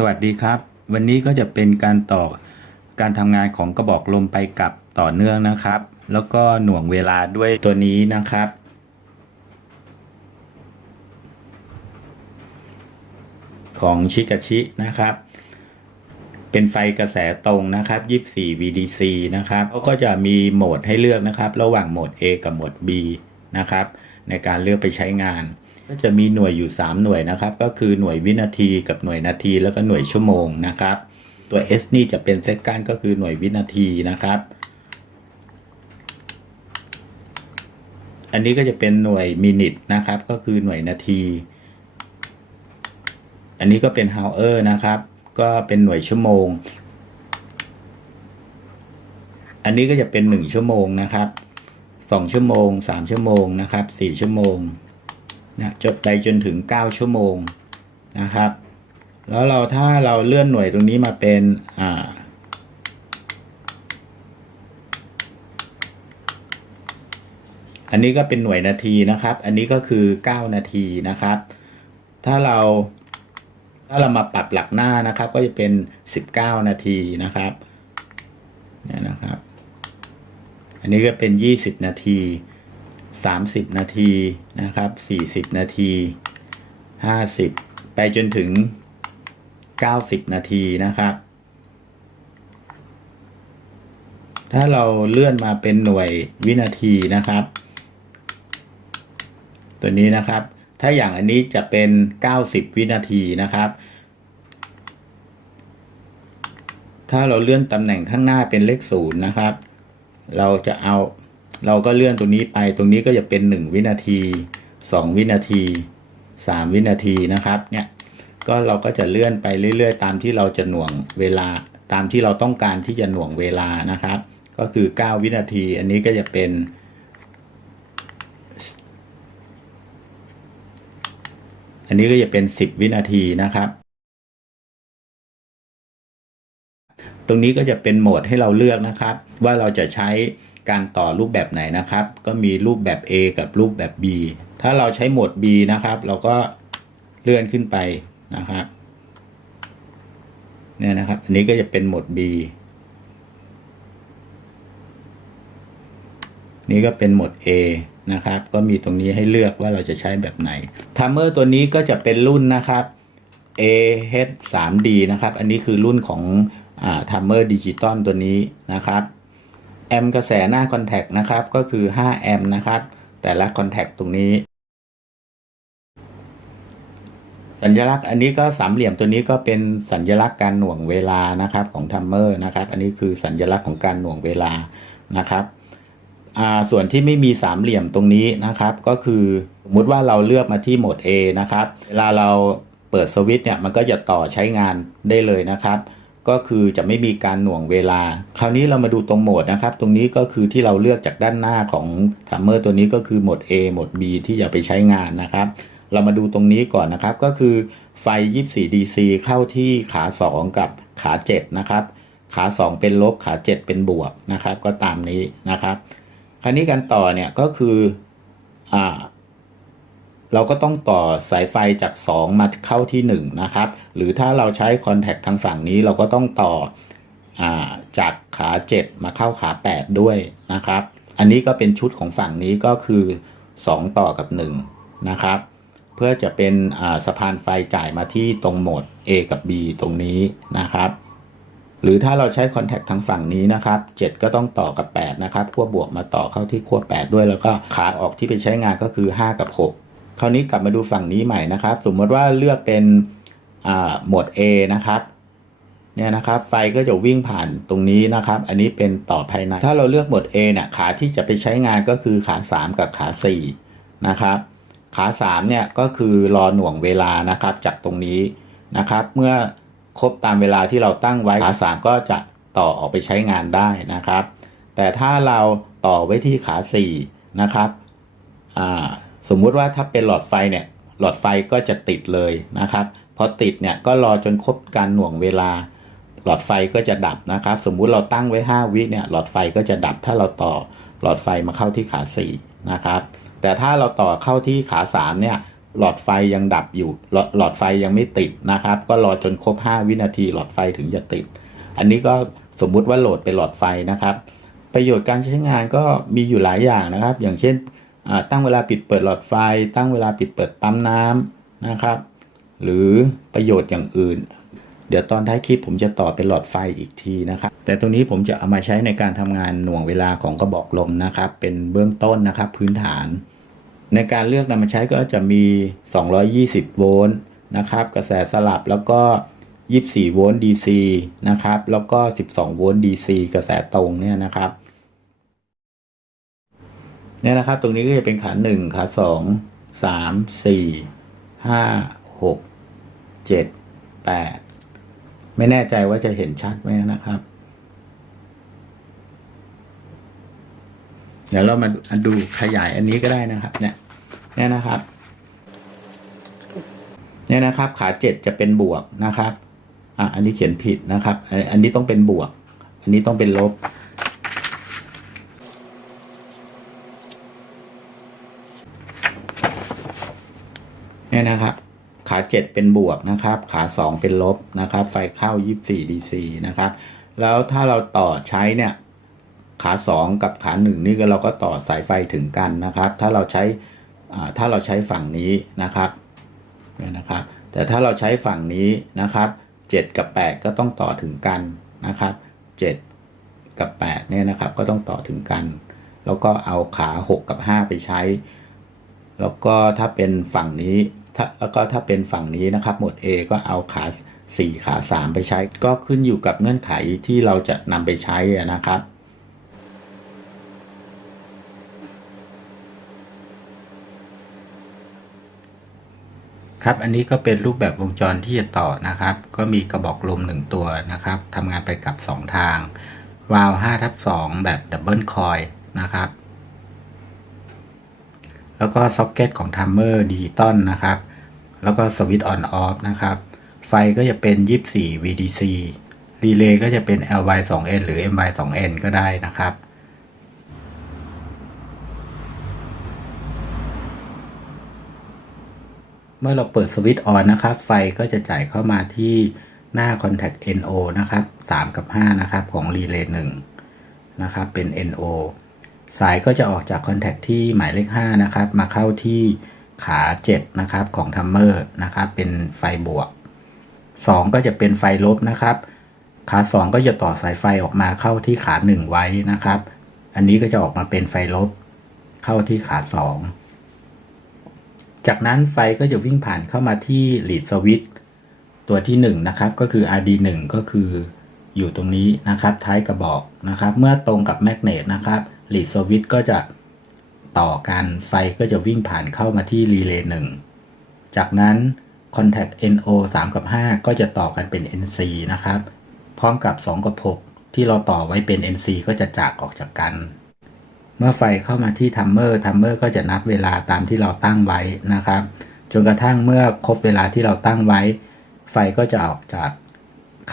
สวัสดีครับ วันนี้ก็จะเป็นการต่อการทำงานของกระบอกลมไปกลับต่อเนื่องนะครับ แล้วก็หน่วงเวลาด้วยตัวนี้นะครับ ของชิกาชินะครับ เป็นไฟกระแสตรงนะครับ 24 VDC นะครับเขาก็จะมีโหมดให้เลือกนะครับ ระหว่างโหมด A กับโหมด B นะครับ ในการเลือกไปใช้งาน ก็จะมีหน่วยอยู่ 3 หน่วยนะครับ ก็คือหน่วยวินาทีกับหน่วยนาที แล้วก็หน่วยชั่วโมงนะครับ ตัว S นี่จะเป็นเซกันก็คือหน่วยวินาทีนะครับ อันนี้ก็จะเป็นหน่วยมินิทนะครับ ก็คือหน่วยนาที อันนี้ก็เป็น hour นะครับ ก็เป็นหน่วยชั่วโมง อันนี้ก็จะเป็น 1 ชั่วโมงนะครับ 2 ชั่วโมง 3 ชั่วโมงนะครับ 4 ชั่วโมง นะจบไปจนถึง 9 ชั่วโมงนะครับ แล้วเราถ้าเราเลื่อนหน่วยตรงนี้มาเป็นอ่าอันนี้ก็เป็นหน่วยนาทีนะครับ อันนี้ก็คือ 9 นาทีนะครับ ถ้าเราถ้าเรามาปรับหลักหน้านะครับ ก็จะเป็น 19 นาทีนะครับเนี่ยนะครับ อันนี้ก็เป็น 20 นาที 30 นาทีนะครับ 40 นาที 50 ไปจนถึง 90 นาทีนะครับ ถ้าเราเลื่อนมาเป็นหน่วยวินาทีนะครับ ตัวนี้นะครับ ถ้าอย่างอันนี้จะเป็น 90 วินาทีนะครับถ้าเราเลื่อนตำแหน่งข้างหน้าเป็นเลขศูนย์นะครับ เราจะเอา เราก็เลื่อนตรงนี้ไปตรงนี้ก็จะเป็น 1 วินาที 2 วินาที 3 วินาทีนะครับเนี่ยก็เราก็จะเลื่อนไปเรื่อย ๆ ตามที่เราจะหน่วงเวลาตามที่เราต้องการที่จะหน่วงเวลานะครับ ก็คือ 9 วินาที อันนี้ก็จะเป็น อันนี้ก็จะเป็น 10 วินาทีนะครับตรงนี้ก็จะเป็นโหมดให้เราเลือกนะครับ ว่าเราจะใช้ การต่อรูปแบบไหนนะครับ ก็มีรูปแบบ A กับรูปแบบ B ถ้าเราใช้โหมด B นะครับ เราก็เลื่อนขึ้นไปนะครับเนี่ยนะครับ อันนี้ก็จะเป็นโหมด B นี่ก็เป็นโหมด A นะครับ ก็มีตรงนี้ให้เลือกว่าเราจะใช้แบบไหนทัมเมอร์ตัวนี้ก็จะเป็นรุ่นนะครับ AH 3D นะครับ อันนี้คือรุ่นของทัมเมอร์ดิจิตอลตัวนี้นะครับ แอมกระแสหน้าคอนแทคนะครับก็คือ 5 แอมนะครับ แต่ละคอนแทคตรงนี้ สัญลักษณ์อันนี้ก็สามเหลี่ยมตัวนี้ก็เป็นสัญลักษณ์การหน่วงเวลานะครับของทัมเมอร์นะครับ อันนี้คือสัญลักษณ์ของการหน่วงเวลานะครับส่วนที่ไม่มีสามเหลี่ยมตรงนี้นะครับ ก็คือสมมติว่าเราเลือกมาที่โหมด A นะครับ เวลาเราเปิดสวิตช์เนี่ยมันก็จะต่อใช้งานได้เลยนะครับ ก็คือจะไม่มีการหน่วงเวลา คราวนี้เรามาดูตรงโหมดนะครับ ตรงนี้ก็คือที่เราเลือกจากด้านหน้าของทัมเมอร์ตัวนี้ก็คือโหมด A โหมด B ที่จะไปใช้งานนะครับ เรามาดูตรงนี้ก่อนนะครับ ก็คือไฟ 24 DC เข้าที่ขา 2 กับขา 7 นะครับ ขา 2 เป็นลบขา 7 เป็นบวกนะครับ ก็ตามนี้นะครับ คราวนี้การต่อเนี่ยก็คืออ่า เราก็ต้องต่อสายไฟจาก 2 มาเข้าที่ 1 นะครับ หรือถ้าเราใช้คอนแทคทางฝั่งนี้เราก็ต้องต่ออจากขา 7 มาเข้าขา 8 ด้วยนะครับ อันนี้ก็เป็นชุดของฝั่งนี้ก็คือ 2 ต่อกับ 1 นะครับ เพื่อจะเป็นสะพานไฟจ่ายมาที่ตรงโหมด A กับ B ตรงนี้นะครับ หรือถ้าเราใช้คอนแทคทางฝั่งนี้นะครับ 7 ก็ต้องต่อกับ 8 นะครับขั้วบวกมาต่อเข้าที่ขั้ว8ด้วยแล้วก็ขาออกที่ไปใช้งานก็คือ 5 กับ 6 คราวนี้กลับมาดูฝั่งนี้ใหม่นะครับ สมมติว่าเลือกเป็นโหมด A นะครับเนี่ยนะครับไฟก็จะวิ่งผ่านตรงนี้นะครับ อันนี้เป็นต่อภายใน ถ้าเราเลือกโหมด A เนี่ยขาที่จะไปใช้งานก็คือขา 3 กับขา 4 นะครับ ขา 3 เนี่ยก็คือรอหน่วงเวลานะครับจากตรงนี้นะครับ เมื่อครบตามเวลาที่เราตั้งไว้ขา 3 ก็จะต่อออกไปใช้งานได้นะครับ แต่ถ้าเราต่อไว้ที่ขา 4 นะครับอ่า สมมุติว่าถ้าเป็นหลอดไฟเนี่ยหลอดไฟก็จะติดเลยนะครับพอติดเนี่ยก็รอจนครบการหน่วงเวลา หลอดไฟก็จะดับนะครับ สมมุติเราตั้งไว้ 5 วิเนี่ยหลอดไฟก็จะดับถ้าเราต่อหลอดไฟมาเข้าที่ขา4นะครับแต่ถ้าเราต่อเข้าที่ขา3เนี่ยหลอดไฟยังดับอยู่หลอดหลอดไฟยังไม่ติดนะครับ ก็รอจนครบ 5 วินาทีหลอดไฟถึงจะติด อันนี้ก็สมมุติว่าโหลดไปหลอดไฟนะครับ ประโยชน์การใช้งานก็มีอยู่หลายอย่างนะครับ อย่างเช่น ตั้งเวลาปิดเปิดหลอดไฟ ตั้งเวลาปิดเปิดปั๊มน้ำนะครับ หรือประโยชน์อย่างอื่น เดี๋ยวตอนท้ายคลิปผมจะต่อเป็นหลอดไฟอีกทีนะครับ แต่ตรงนี้ผมจะเอามาใช้ในการทำงานหน่วงเวลาของกระบอกลมนะครับ เป็นเบื้องต้นนะครับพื้นฐาน ในการเลือกนำมาใช้ก็จะมี 220 โวลต์นะครับ กระแสสลับแล้วก็24 โวลต์ DC นะครับ แล้วก็ 12 โวลต์ DC กระแสตรงเนี่ยนะครับ เนี่ยนะครับ ตรงนี้ก็จะเป็นขาหนึ่งขาสองสามสี่ห้าหกเจ็ดแปดไม่แน่ใจว่าจะเห็นชัดไหมนะครับ เดี๋ยวเรามาดูขยายอันนี้ก็ได้นะครับ เนี่ยเนี่ยนะครับเนี่ยนะครับ ขาเจ็ดจะเป็นบวกนะครับ อะอันนี้เขียนผิดนะครับ อันนี้ต้องเป็นบวก อันนี้ต้องเป็นลบ เนี่ยนะครับ ขาเจ็ดเป็นบวกนะครับ ขาสองเป็นลบนะครับ ไฟเข้า 24 DC นะครับ แล้วถ้าเราต่อใช้เนี่ย ขาสองกับขาหนึ่งนี่ก็เราก็ต่อสายไฟถึงกันนะครับ ถ้าเราใช้ถ้าเราใช้ฝั่งนี้นะครับเนี่ยนะครับ แต่ถ้าเราใช้ฝั่งนี้นะครับ 7 กับ 8 ก็ต้องต่อถึงกันนะครับ 7 กับ8เนี่ยนะครับก็ต้องต่อถึงกัน แล้วก็เอาขา 6 กับ 5 ไปใช้ แล้วก็ถ้าเป็นฝั่งนี้ ถ้าแล้วก็ถ้าเป็นฝั่งนี้นะครับ หมวด A ก็เอาขา 4 ขา 3 ไปใช้ ก็ขึ้นอยู่กับเงื่อนไขที่เราจะนำไปใช้นะครับครับอันนี้ก็เป็นรูปแบบวงจรที่จะต่อนะครับ ก็มีกระบอกลมหนึ่งตัวนะครับทำงานไปกับ 2 ทางวาล์ว5ทับ2แบบดับเบิลคอยนะครับ แล้วก็ซ็อกเก็ตของทัมเมอร์ดิจิตอลนะครับ แล้วก็สวิตช์ออนออฟนะครับ ไฟก็จะเป็น 24 VDC รีเลย์ก็จะเป็น LY 2N หรือ MY 2N ก็ได้นะครับเมื่อเราเปิดสวิตช์ออนนะครับ ไฟก็จะจ่ายเข้ามาที่หน้า Contact NO นะครับ 3 กับ 5 นะครับ ของรีเลย์1นะครับ เป็น NO สายก็จะออกจาก Contact ที่หมายเลข5นะครับมาเข้าที่ขา7นะครับของทัมเมอร์นะครับเป็นไฟบวก 2 ก็จะเป็นไฟลบนะครับขา2ก็จะต่อสายไฟออกมาเข้าที่ขา 1 ไว้นะครับ อันนี้ก็จะออกมาเป็นไฟลบ เข้าที่ขา 2 จากนั้นไฟก็จะวิ่งผ่านเข้ามาที่ lead switch ตัวที่1นะครับก็คือ RD1 ก็คืออยู่ตรงนี้นะครับท้ายกระบอกนะครับ เมื่อตรงกับแมกเนตนะครับ lead switch ก็จะต่อกันไฟก็จะวิ่งผ่านเข้ามาที่ relay 1จากนั้น contact NO 3 กับ 5 ก็จะต่อกันเป็น NC นะครับ พร้อมกับ 2 กับ 6 ที่เราต่อไว้เป็น NC ก็จะจากออกจากกัน เมื่อไฟเข้ามาที่ทัมเมอร์ทัมเมอร์ก็จะนับเวลาตามที่เราตั้งไว้นะครับ จนกระทั่งเมื่อครบเวลาที่เราตั้งไว้ ไฟก็จะออกจาก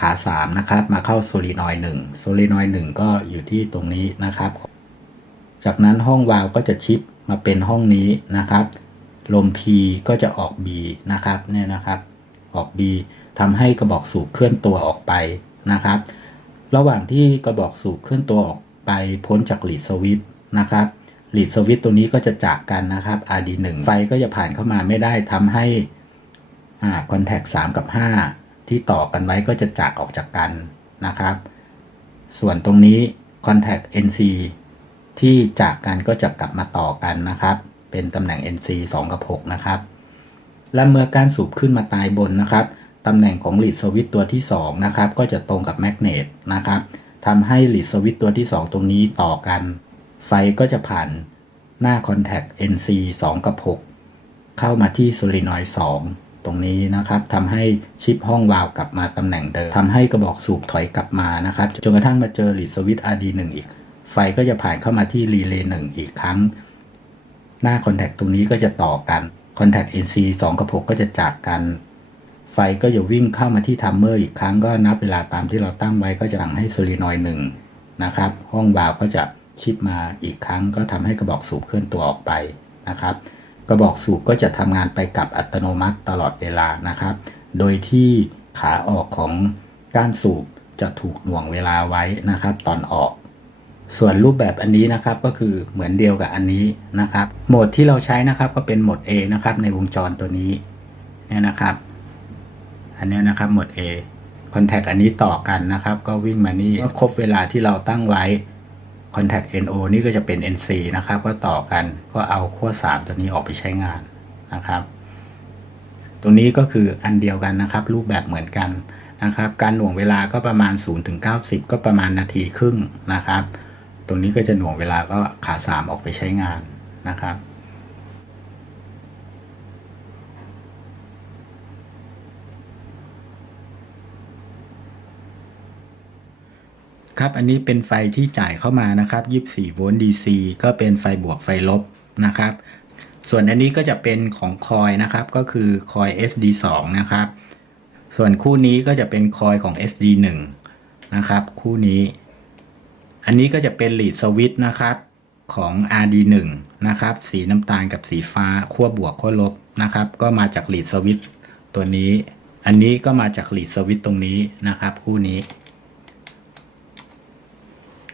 ขา 3 นะครับ มาเข้าโซลีนอยด์1โซลีนอยด์1ก็อยู่ที่ตรงนี้นะครับ จากนั้นห้องวาล์วก็จะชิปมาเป็นห้องนี้นะครับ ลม P ก็จะออก B นะครับเนี่ยนะครับ ออก B ทำให้กระบอกสูบเคลื่อนตัวออกไปนะครับ ระหว่างที่กระบอกสูบเคลื่อนตัวออกไปพ้นจากหลีดสวิตนะครับหลีดสวิตตัวนี้ก็จะจากกันนะครับ RD1 ไฟก็จะผ่านเข้ามาไม่ได้ทำให้อ่าคอนแทค3กับ 5 ที่ต่อกันไว้ก็จะจากออกจากกันนะครับ ส่วนตรงนี้ Contact NC ที่จากกันก็จะกลับมาต่อกันนะครับ เป็นตำแหน่ง NC 2 กับ 6 นะครับ และเมื่อการสูบขึ้นมาตายบนนะครับตำแหน่งของลีดสวิตตัวที่2นะครับก็จะตรงกับแมกเนตนะครับทำให้ลีดสวิตตัวที่ 2 ตรงนี้ต่อกัน ไฟก็จะผ่านหน้า Contact NC 2 กับ 6 เข้ามาที่โซลินอยด์2ตรงนี้นะครับทำให้ชิปห้องวาล์วกลับมาตำแหน่งเดิมทำให้กระบอกสูบถอยกลับมานะครับจนกระทั่งมาเจอลีดสวิต RD1 อีก ไฟก็จะผ่านเข้ามาที่รีเลย์1อีกครั้ง หน้า Contact ตรงนี้ก็จะต่อกัน Contact NC 2 กับ 6 ก็จะจากกัน ไฟก็จะวิ่งเข้ามาที่ทัมเมอร์อีกครั้งก็นับเวลาตามที่เราตั้งไว้ก็จะสั่งให้โซลีนอยด์1นะครับ ห้องวาล์วก็จะชิปมาอีกครั้ง ก็ทำให้กระบอกสูบเคลื่อนตัวออกไปนะครับ กระบอกสูบก็จะทำงานไปกับอัตโนมัติตลอดเวลานะครับ โดยที่ขาออกของก้านสูบจะถูกหน่วงเวลาไว้นะครับ ตอนออก ส่วนรูปแบบอันนี้นะครับก็คือเหมือนเดียวกับอันนี้นะครับโหมดที่เราใช้นะครับก็เป็นโหมด A นะครับในวงจรตัวนี้เนี่ยนะครับ อันนี้นะครับโหมด A คอนแทคอันนี้ต่อกันนะครับ ก็วิ่งมานี่ก็ครบเวลาที่เราตั้งไว้ Contact NO นี่ก็จะเป็น NC นะครับ ก็ต่อกันก็เอาขั้ว3ตัวนี้ออกไปใช้งานนะครับ ตรงนี้ก็คืออันเดียวกันนะครับ รูปแบบเหมือนกันนะครับ การหน่วงเวลาก็ประมาณ0ถึง90 ก็ประมาณนาทีครึ่งนะครับ ตรงนี้ก็จะหน่วงเวลาก็ขา3ออกไปใช้งานนะครับ ครับอันนี้เป็นไฟที่จ่ายเข้ามานะครับ 24 โวลต์ DC ก็เป็นไฟบวกไฟลบนะครับ ส่วนอันนี้ก็จะเป็นของคอยนะครับ ก็คือคอย SD2 นะครับ ส่วนคู่นี้ก็จะเป็นคอยของ SD1 นะครับ คู่นี้ อันนี้ก็จะเป็นลีดสวิตช์นะครับของ RD1 นะครับ สีน้ำตาลกับสีฟ้าขั้วบวกขั้วลบนะครับ ก็มาจากลีดสวิตช์ตัวนี้ อันนี้ก็มาจากลีดสวิตช์ตรงนี้นะครับ คู่นี้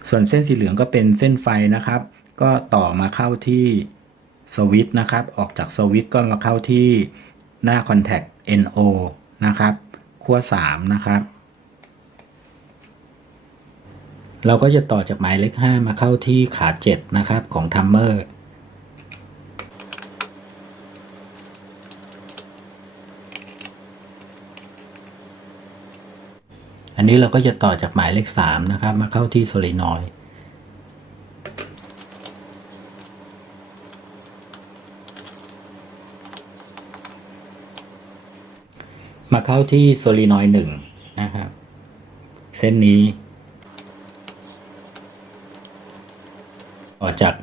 ส่วนเส้นสีเหลืองก็เป็นเส้นไฟนะครับ ก็ต่อมาเข้าที่สวิตช์นะครับ ออกจากสวิตช์ก็มาเข้าที่หน้าคอนแทค NO นะครับขั้ว3นะครับ เราก็จะต่อจากหมายเลข 5 มาเข้าที่ขา 7 นะครับของทัมเมอร์อันนี้เราก็จะต่อจากหมายเลข 3 นะครับ มาเข้าที่โซลินอยมาเข้าที่โซลินอยหนึ่งนะครับ เส้นนี้ ออกจาก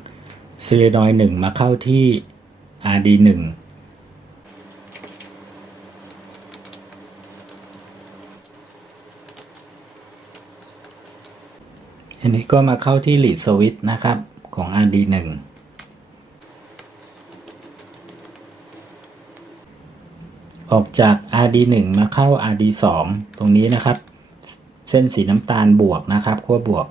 โซลินอยหนึ่งมาเข้าที่ RD หนึ่งอันนี้ก็มาเข้าที่ lead switch นะครับของ RD1 ออกจาก RD1 มาเข้า RD2 ตรงนี้นะครับ เส้นสีน้ำตาลบวกนะครับขั้วบวก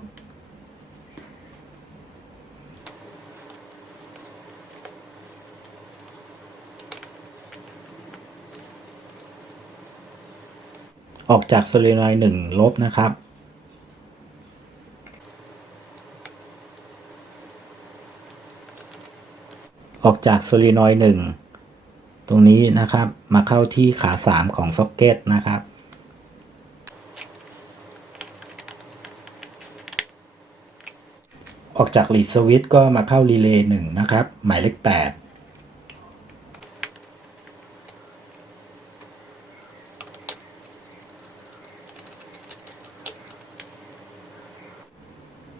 ออกจากโซลิโนอยด์งลบนะครับ ออกจากโซลิโนอยด์งตรงนี้นะครับ มาเข้าที่ขาสามของซ็อกเก็ตนะครับออกจากรีดสวิตก็มาเข้ารีเลย์หนึ่งนะครับ หมายเลขแปด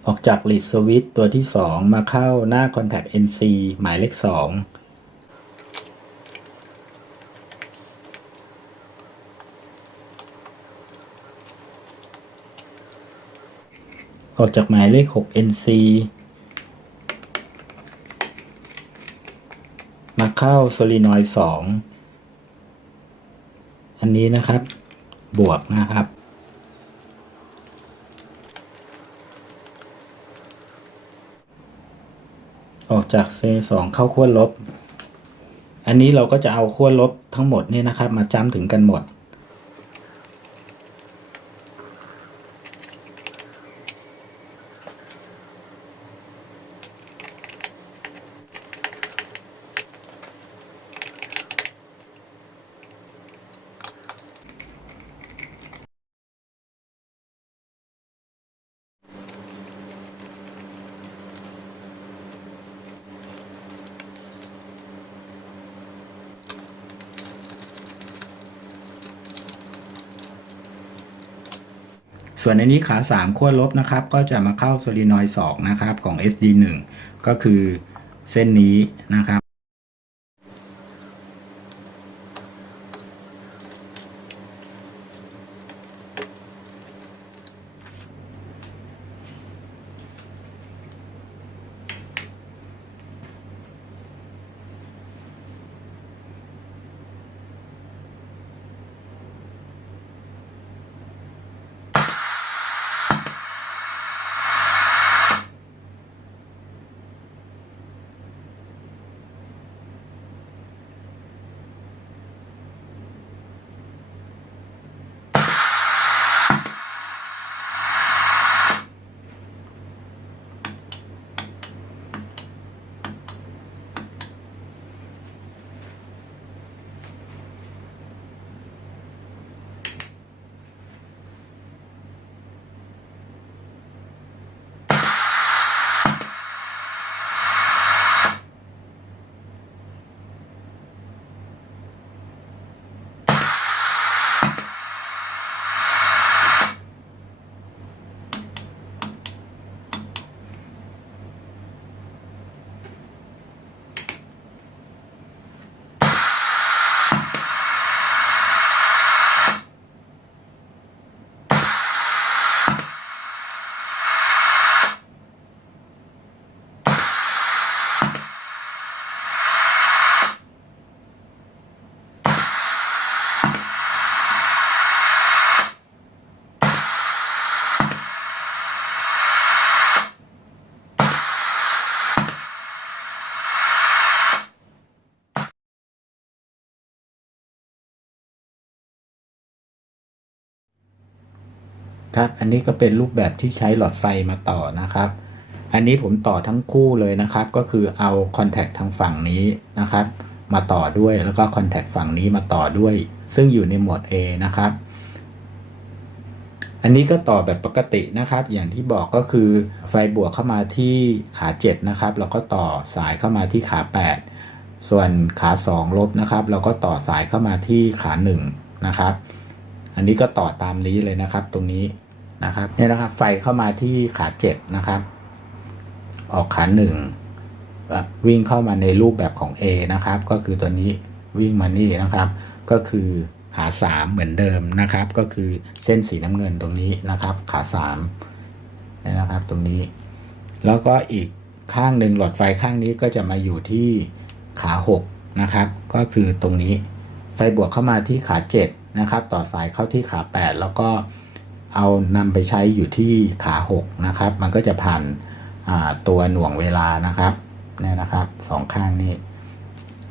ออกจากลีดสวิตตัวที่สองมาเข้าหน้า Contact NC หมายเลขสองออกจากหมายเลข 6 NC มาเข้าโซลินอยด์2อันนี้นะครับ บวกนะครับ ออกจากเซสองเข้าขั้วลบ อันนี้เราก็จะเอาขั้วลบทั้งหมดนี่นะครับ มาจ้ำถึงกันหมด ส่วนในนี้ขา 3 ขั้วลบนะครับ ก็จะมาเข้าโซลินอยด์2นะครับ ของ SD1 ก็คือเส้นนี้นะครับ อ ครับ อันนี้ก็เป็นรูปแบบที่ใช้หลอดไฟมาต่อนะครับ อันนี้ผมต่อทั้งคู่เลยนะครับ ก็คือเอาคอนแทคทางฝั่งนี้นะครับ มาต่อด้วยแล้วก็คอนแทคฝั่งนี้มาต่อด้วย ซึ่งอยู่ในหมวด A นะครับ อันนี้ก็ต่อแบบปกตินะครับ อย่างที่บอกก็คือไฟบวกเข้ามาที่ขา 7 นะครับ แล้วก็ต่อสายเข้ามาที่ขา 8 ส่วนขา 2 ลบนะครับ เราก็ต่อสายเข้ามาที่ขา 1 นะครับอันนี้ก็ต่อตามนี้เลยนะครับตรงนี้ นะครับเนี่ยนะครับ ไฟเข้ามาที่ขา7นะครับ ออกขา1อะวิ่งเข้ามาในรูปแบบของ A นะครับ ก็คือตัวนี้วิ่งมานี่นะครับ ก็คือขา3เหมือนเดิมนะครับ ก็คือเส้นสีน้ำเงินตรงนี้นะครับ ขา3นี่นะครับ ตรงนี้ แล้วก็อีกข้างหนึ่งหลอดไฟข้างนี้ก็จะมาอยู่ที่ขา6นะครับ ก็คือตรงนี้ไฟบวกเข้ามาที่ขา7นะครับ ต่อสายเข้าที่ขา8แล้วก็ เอานำไปใช้อยู่ที่ขา6นะครับ มันก็จะผ่านตัวหน่วงเวลานะครับเนี่ยนะครับสองข้างนี้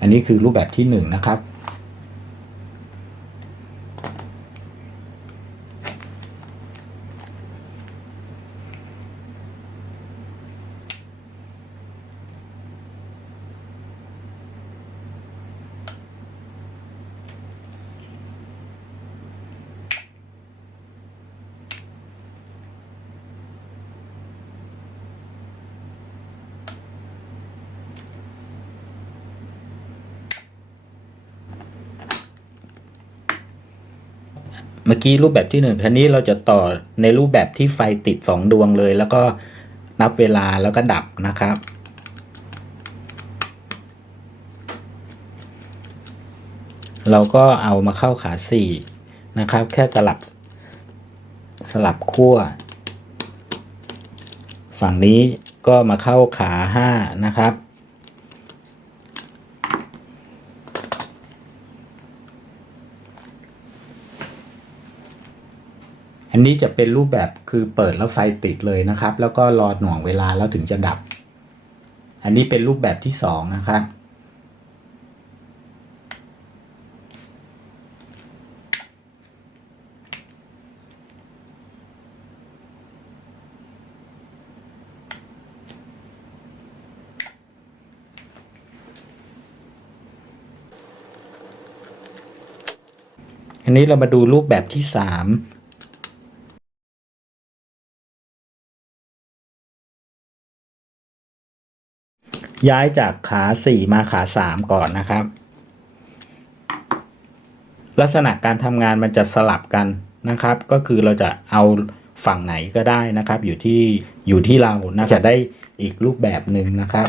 อันนี้คือรูปแบบที่1นะครับ เมื่อกี้รูปแบบที่หนึ่งคันนี้เราจะต่อในรูปแบบที่ไฟติดสองดวงเลย แล้วก็นับเวลาแล้วก็ดับนะครับ เราก็เอามาเข้าขาสี่นะครับ แค่สลับสลับขั้ว ฝั่งนี้ก็มาเข้าขาห้านะครับ อันนี้จะเป็นรูปแบบคือเปิดแล้วไฟติดเลยนะครับ แล้วก็รอหน่วงเวลาแล้วถึงจะดับ อันนี้เป็นรูปแบบที่สองนะครับอันนี้เรามาดูรูปแบบที่สาม ย้ายจากขาสี่มาขาสามก่อนนะครับ ลักษณะการทำงานมันจะสลับกันนะครับ ก็คือเราจะเอาฝั่งไหนก็ได้นะครับ อยู่ที่อยู่ที่เรานะจะได้อีกรูปแบบหนึ่งนะครับ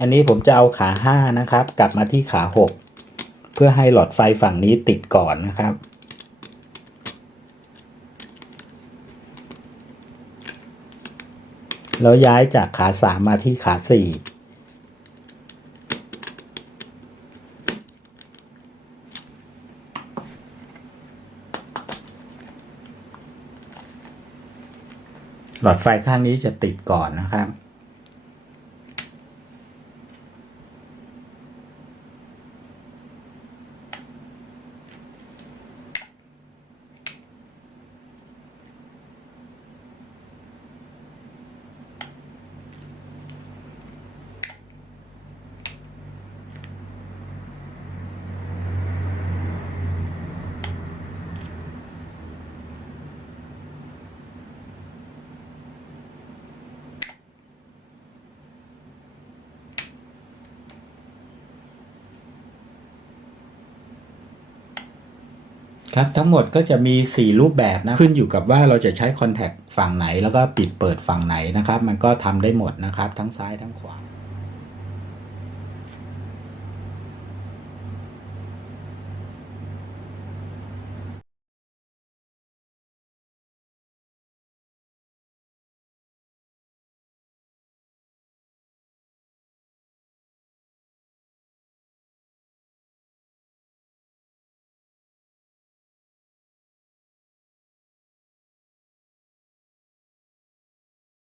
อันนี้ผมจะเอาขาห้านะครับ กลับมาที่ขาหกเพื่อให้หลอดไฟฝั่งนี้ติดก่อนนะครับ แล้วย้ายจากขาสามมาที่ขาสี่หลอดไฟข้างนี้จะติดก่อนนะครับ ครับทั้งหมดก็จะมี 4 รูปแบบนะขึ้นอยู่กับว่าเราจะใช้คอนแทคฝั่งไหน แล้วก็ปิดเปิดฝั่งไหนนะครับ มันก็ทำได้หมดนะครับ ทั้งซ้ายทั้งขวา